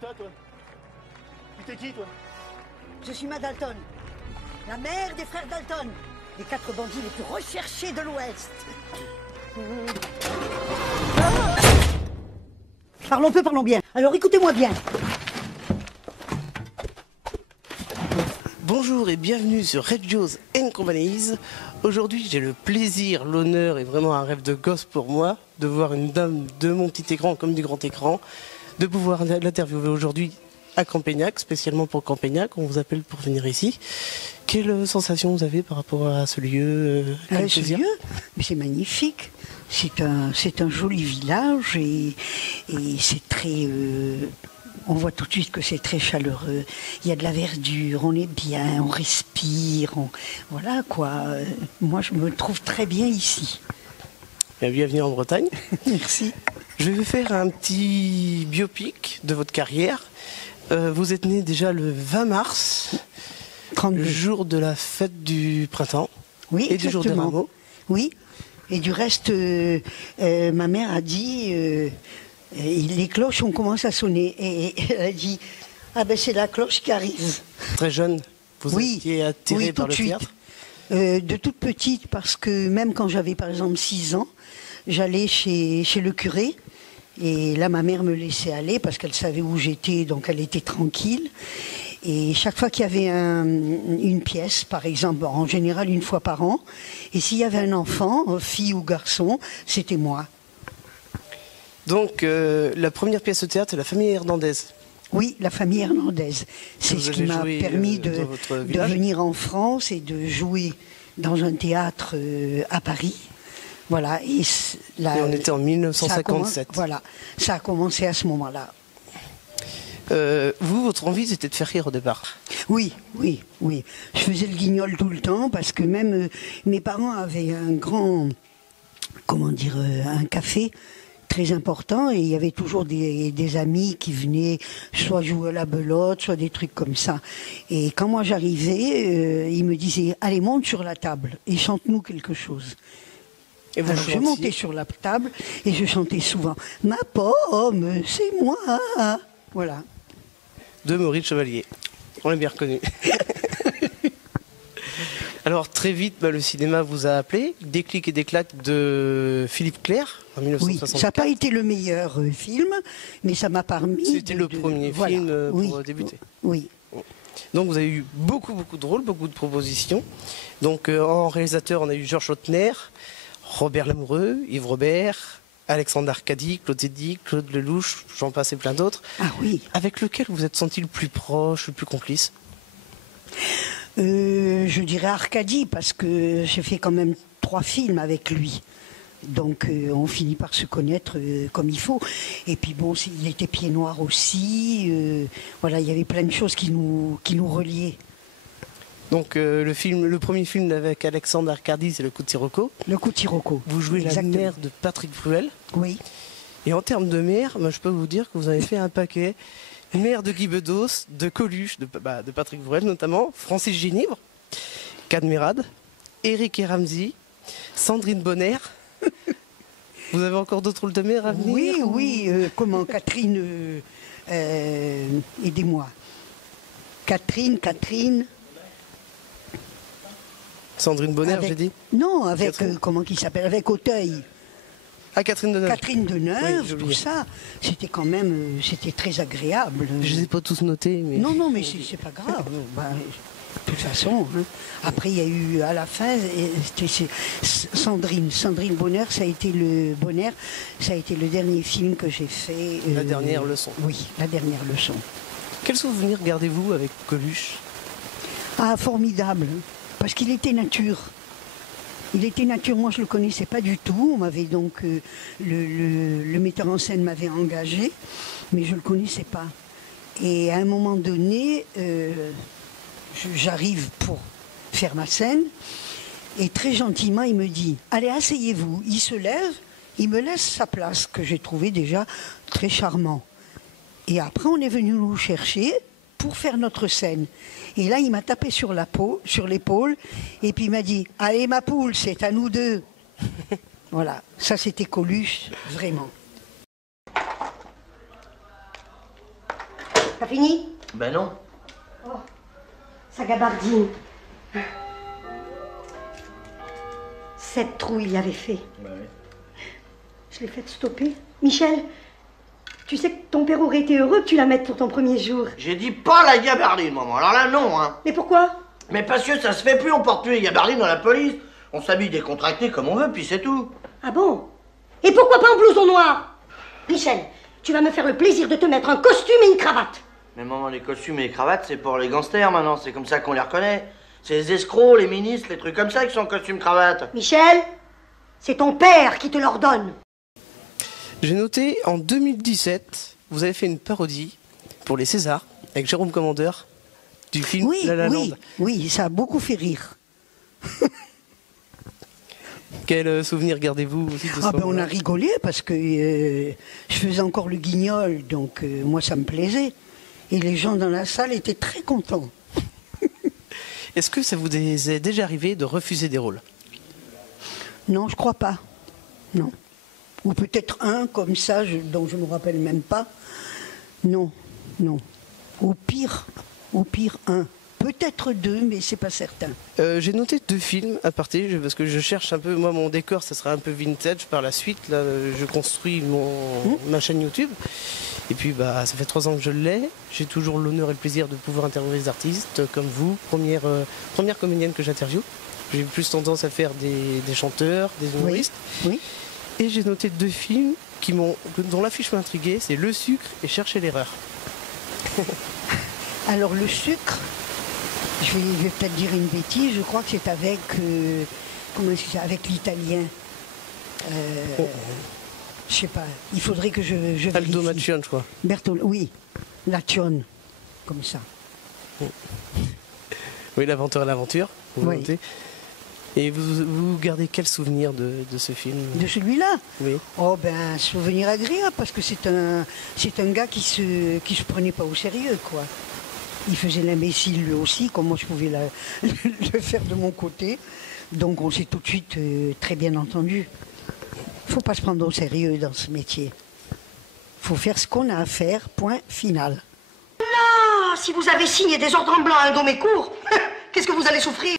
Qu'est-ce que t'as, toi? Tu t'es qui, toi? Je suis Ma Dalton, la mère des frères Dalton, les 4 bandits les plus recherchés de l'Ouest. Parlons peu, parlons bien. Alors écoutez-moi bien. Bonjour et bienvenue sur Reggios & Companies. Aujourd'hui, j'ai le plaisir, l'honneur et vraiment un rêve de gosse pour moi de voir une dame de mon petit écran comme du grand écran, de pouvoir l'interviewer aujourd'hui à Campagnac, spécialement pour Campagnac. On vous appelle pour venir ici. Quelle sensation vous avez par rapport à ce lieu? Ce lieu, c'est magnifique. C'est un joli village et c'est très... on voit tout de suite que c'est très chaleureux. Il y a de la verdure, on est bien, on respire. Voilà quoi. Moi, je me trouve très bien ici. Bienvenue en Bretagne. Merci. Je vais vous faire un petit biopic de votre carrière. Vous êtes né déjà le 20 mars, 32. le jour de la fête du printemps. Oui, et du jour des rameaux. Oui, et du reste, ma mère a dit, les cloches ont commencé à sonner. Et elle a dit, ah ben c'est la cloche qui arrive. Très jeune, vous étiez attirée par le théâtre? De toute petite, parce que même quand j'avais par exemple 6 ans, j'allais chez le curé. Et là, ma mère me laissait aller parce qu'elle savait où j'étais, donc elle était tranquille. Et chaque fois qu'il y avait une pièce, par exemple, en général une fois par an, et s'il y avait un enfant, fille ou garçon, c'était moi. Donc, la première pièce de théâtre, c'est La Famille Hernandez. Oui, La Famille Hernandez. C'est ce qui m'a permis de venir en France et de jouer dans un théâtre à Paris. Voilà. Et on était en 1957. Voilà, ça a commencé à ce moment-là. Vous, votre envie, c'était de faire rire au départ? Oui. Je faisais le guignol tout le temps parce que même mes parents avaient un grand, un café très important et il y avait toujours des amis qui venaient soit jouer à la belote, soit des trucs comme ça. Et quand moi j'arrivais, ils me disaient « Allez, monte sur la table et chante-nous quelque chose ». Alors je montais sur la table et je chantais souvent « Ma pomme, c'est moi ». Voilà. De Maurice Chevalier. On l'a bien reconnu. Alors très vite, le cinéma vous a appelé. Déclic et déclate de Philippe Clair en 1964. Oui, ça n'a pas été le meilleur film, mais ça m'a permis. C'était le premier film pour débuter. Oui. Donc vous avez eu beaucoup de rôles, beaucoup de propositions. Donc en réalisateur, on a eu Georges Lautner, Robert Lamoureux, Yves Robert, Alexandre Arcadi, Claude Zidi, Claude Lelouch, j'en passe et plein d'autres. Ah oui. Avec lequel vous êtes senti le plus proche, le plus complice? Je dirais Arcadi, parce que j'ai fait quand même 3 films avec lui. Donc on finit par se connaître comme il faut. Et puis bon, il était pied noir aussi. Voilà, il y avait plein de choses qui nous reliaient. Donc le premier film avec Alexandre Arcadi, c'est Le Coup de Sirocco. Le Coup de Sirocco. Vous jouez la mère de Patrick Bruel. Oui. Et en termes de mère, je peux vous dire que vous avez fait un paquet. Mère de Guy Bedos, de Coluche, de Patrick Bruel notamment, Francis Génivre, Cadmerade, Eric et Ramsey, Sandrine Bonner. Vous avez encore d'autres rôles de mère à venir? Oui, Catherine, aidez-moi. Catherine. Sandrine Bonner, j'ai dit? Non, avec, comment il s'appelle? Avec Auteuil. Ah, Catherine Deneuve. Catherine Deneuve, oui, tout ça, c'était quand même, c'était très agréable. Je ne les ai pas tous notés. Mais... Non, mais c'est pas grave. De toute façon, hein. Après il y a eu à la fin, Sandrine Bonner, ça a été le dernier film que j'ai fait. La dernière leçon. Oui, la dernière leçon. Quel souvenir gardez-vous avec Coluche? Ah, formidable, parce qu'il était nature. Moi je le connaissais pas du tout. On m'avait donc le metteur en scène m'avait engagé, mais je le connaissais pas. Et à un moment donné, j'arrive pour faire ma scène, et très gentiment il me dit « Allez, asseyez-vous ». Il se lève, il me laisse sa place, que j'ai trouvé déjà très charmant. Et après on est venu nous chercher pour faire notre scène. Et là, il m'a tapé sur l'épaule, et puis il m'a dit « Allez, ma poule, c'est à nous deux ». Voilà, ça c'était Coluche, vraiment. T'as fini? Ben non. Oh, ça gabardine. Cette trou, il y avait fait. Ben oui. Je l'ai fait stopper. Michel, tu sais que ton père aurait été heureux que tu la mettes pour ton premier jour. J'ai dit pas la gabardine, maman. Alors là, non, hein. Mais pourquoi? Mais parce que ça se fait plus, on porte plus les gabardines dans la police. On s'habille décontracté comme on veut, puis c'est tout. Ah bon? Et pourquoi pas en blouson noir? Michel, tu vas me faire le plaisir de te mettre un costume et une cravate. Mais maman, les costumes et les cravates, c'est pour les gangsters maintenant. C'est comme ça qu'on les reconnaît. C'est les escrocs, les ministres, les trucs comme ça qui sont en costume-cravate. Michel, c'est ton père qui te l'ordonne. J'ai noté en 2017, vous avez fait une parodie pour les Césars avec Jérôme Commandeur du film Oui, La La Land. oui, ça a beaucoup fait rire. Quel souvenir gardez-vous aussi de ce Ah ben on moment-là? a rigolé parce que je faisais encore le guignol, donc moi ça me plaisait. Et les gens dans la salle étaient très contents. Est-ce que ça vous est déjà arrivé de refuser des rôles? Non, je crois pas. Non. Ou peut-être un comme ça, dont je me rappelle même pas. Non, non. Au pire un. Peut-être deux, mais c'est pas certain. J'ai noté 2 films à partir, parce que je cherche un peu, moi mon décor ça sera un peu vintage par la suite, là je construis ma chaîne YouTube, et puis bah ça fait 3 ans que je l'ai, j'ai toujours l'honneur et le plaisir de pouvoir interviewer des artistes comme vous, première comédienne que j'interviewe, j'ai plus tendance à faire des chanteurs, des humoristes, Oui. et j'ai noté 2 films dont l'affiche m'a intrigué, c'est Le Sucre et Chercher l'erreur. Alors le sucre, je vais peut-être dire une bêtise, je crois que c'est avec, comment est-ce que c'est, avec l'italien. Je sais pas, il faudrait que je Aldo vérifie. Macione je crois. Oui, Lacione, comme ça. Oui, l'aventure et l'aventure, vous Oui. notez. Et vous gardez quel souvenir de ce film? De celui-là? Oui. Oh ben, souvenir agréable, parce que c'est un gars qui se prenait pas au sérieux, quoi. Il faisait l'imbécile lui aussi, comme moi je pouvais le faire de mon côté. Donc on s'est tout de suite très bien entendu. Faut pas se prendre au sérieux dans ce métier. Faut faire ce qu'on a à faire, point final. Ah, si vous avez signé des ordres en blanc à un de mes cours, qu'est-ce que vous allez souffrir?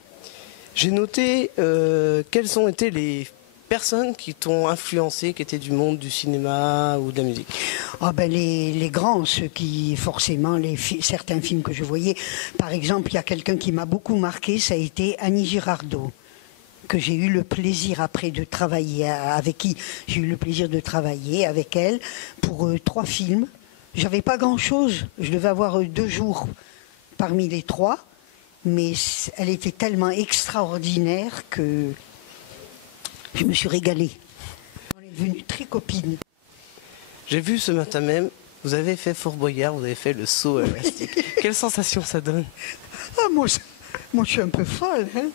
J'ai noté quelles ont été les personnes qui t'ont influencé, qui étaient du monde du cinéma ou de la musique. Ah ben les grands, ceux qui forcément, certains films que je voyais. Par exemple, il y a quelqu'un qui m'a beaucoup marqué, ça a été Annie Girardot, que j'ai eu le plaisir après de travailler, avec qui j'ai eu le plaisir de travailler avec elle pour 3 films. J'avais pas grand-chose, je devais avoir 2 jours parmi les 3, mais elle était tellement extraordinaire que je me suis régalée. On est devenues très copines. J'ai vu ce matin même, vous avez fait Fort Boyard, vous avez fait le saut à l'élastique. Quelle sensation ça donne? Ah, moi, je suis un peu folle. Hein.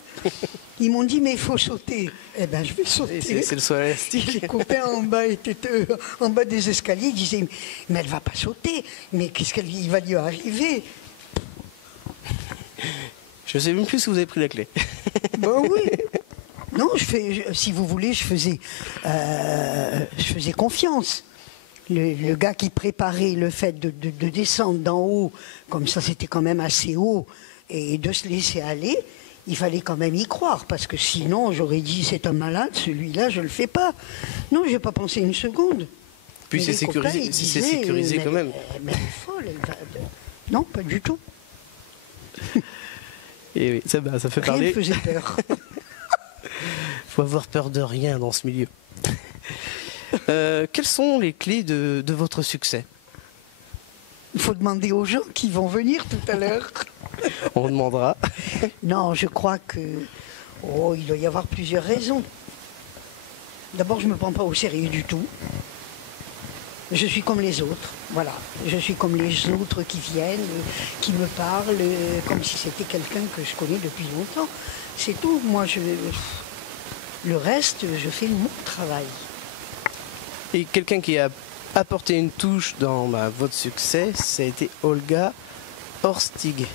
Ils m'ont dit, mais il faut sauter. Eh bien, je vais sauter. C'est le saut à l'élastique. Les copains en bas étaient en bas des escaliers, ils disaient, mais elle va pas sauter. Mais qu'est-ce qu'il va lui arriver? Je sais même plus si vous avez pris la clé. Ben oui. Non, si vous voulez, je faisais confiance. Le gars qui préparait le fait de descendre d'en haut, comme ça c'était quand même assez haut, et de se laisser aller, il fallait quand même y croire, parce que sinon j'aurais dit c'est un malade, celui-là je le fais pas. Non, j'ai pas pensé une seconde. Puis Mais c'est les sécurisé, copains, ils c'est disaient, sécurisé mais- quand même. Mais elle est folle, elle va... Non, pas du tout. Et oui, ça fait Rien ne parler. faisait peur. Faut avoir peur de rien dans ce milieu. Quelles sont les clés de votre succès? Il faut demander aux gens qui vont venir tout à l'heure. On demandera. Non, je crois que... Oh, il doit y avoir plusieurs raisons. D'abord, je ne me prends pas au sérieux du tout. Je suis comme les autres, voilà. Je suis comme les autres qui viennent, qui me parlent, comme si c'était quelqu'un que je connais depuis longtemps. C'est tout. Moi, le reste, je fais mon travail. Et quelqu'un qui a apporté une touche dans votre succès, ça a été Olga Horstig,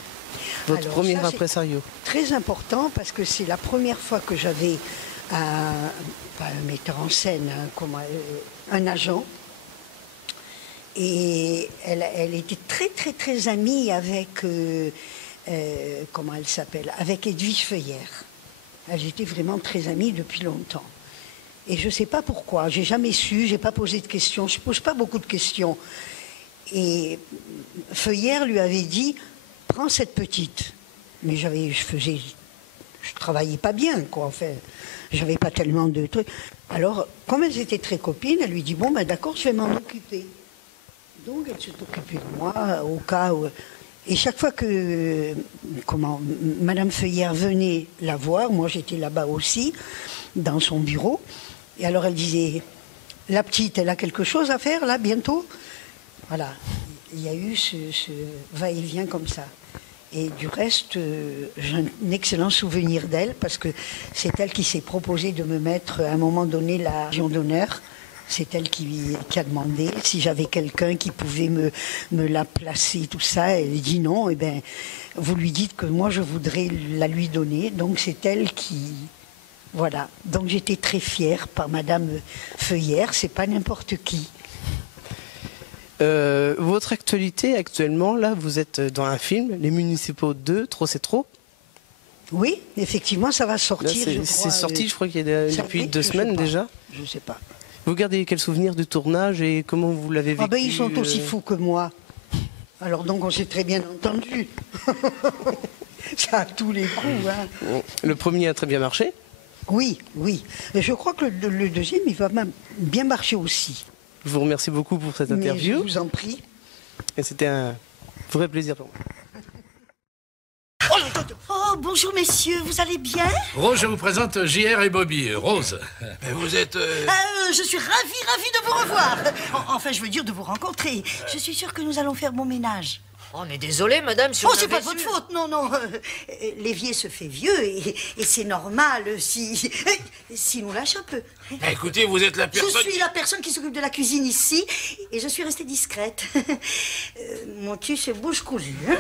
votre Alors, premier ça, c'est impresario. Très important parce que c'est la première fois que j'avais pas un metteur en scène, un agent. Et elle était très, très, très amie avec, comment elle s'appelle, avec Edwige Feuillère. Elles étaient vraiment très amies depuis longtemps. Et je ne sais pas pourquoi, j'ai jamais su, j'ai pas posé de questions, je pose pas beaucoup de questions. Et Feuillère lui avait dit, prends cette petite. Mais je travaillais pas bien, quoi, en fait. J'avais pas tellement de trucs. Alors, comme elles étaient très copines, elle lui dit, bon, ben d'accord, je vais m'en occuper. Donc, elle s'est occupée de moi, au cas où... Et chaque fois que Madame Feuillère venait la voir, moi j'étais là-bas aussi, dans son bureau, et alors elle disait, la petite, elle a quelque chose à faire là, bientôt? Voilà, il y a eu ce va-et-vient comme ça. Et du reste, j'ai un excellent souvenir d'elle, parce que c'est elle qui s'est proposée de me mettre à un moment donné la Légion d'honneur. C'est elle qui a demandé si j'avais quelqu'un qui pouvait me la placer, tout ça. Elle dit non, et bien, vous lui dites que moi je voudrais la lui donner. Donc c'est elle qui... Voilà. Donc j'étais très fière par Madame Feuillère, c'est pas n'importe qui. Votre actualité actuellement, là, vous êtes dans un film, Les Municipaux 2, Trop c'est trop. Oui, effectivement, ça va sortir. C'est sorti, je crois qu'il y a depuis 2 semaines déjà. Je sais pas. Vous gardez quel souvenir du tournage et comment vous l'avez vécu? Ah ben ils sont aussi fous que moi. Alors donc on s'est très bien entendu. Ça a tous les coups. Hein. Le premier a très bien marché. Oui, oui. Mais je crois que le deuxième, il va bien marcher aussi. Je vous remercie beaucoup pour cette interview. Mais je vous en prie. Et c'était un vrai plaisir pour moi. Oh, bonjour messieurs, vous allez bien? Rose, je vous présente JR et Bobby. Rose. Mais vous êtes... Je suis ravie de vous revoir. Enfin, je veux dire de vous rencontrer. Je suis sûre que nous allons faire bon ménage. On est désolé, madame, si Oh, on c'est pas avait de votre su. faute, non, non. L'évier se fait vieux et c'est normal si nous lâche un peu. Écoutez, vous êtes la personne... Je suis la personne qui s'occupe de la cuisine ici et je suis restée discrète. Mon cul, c'est bouche cousue. Hein.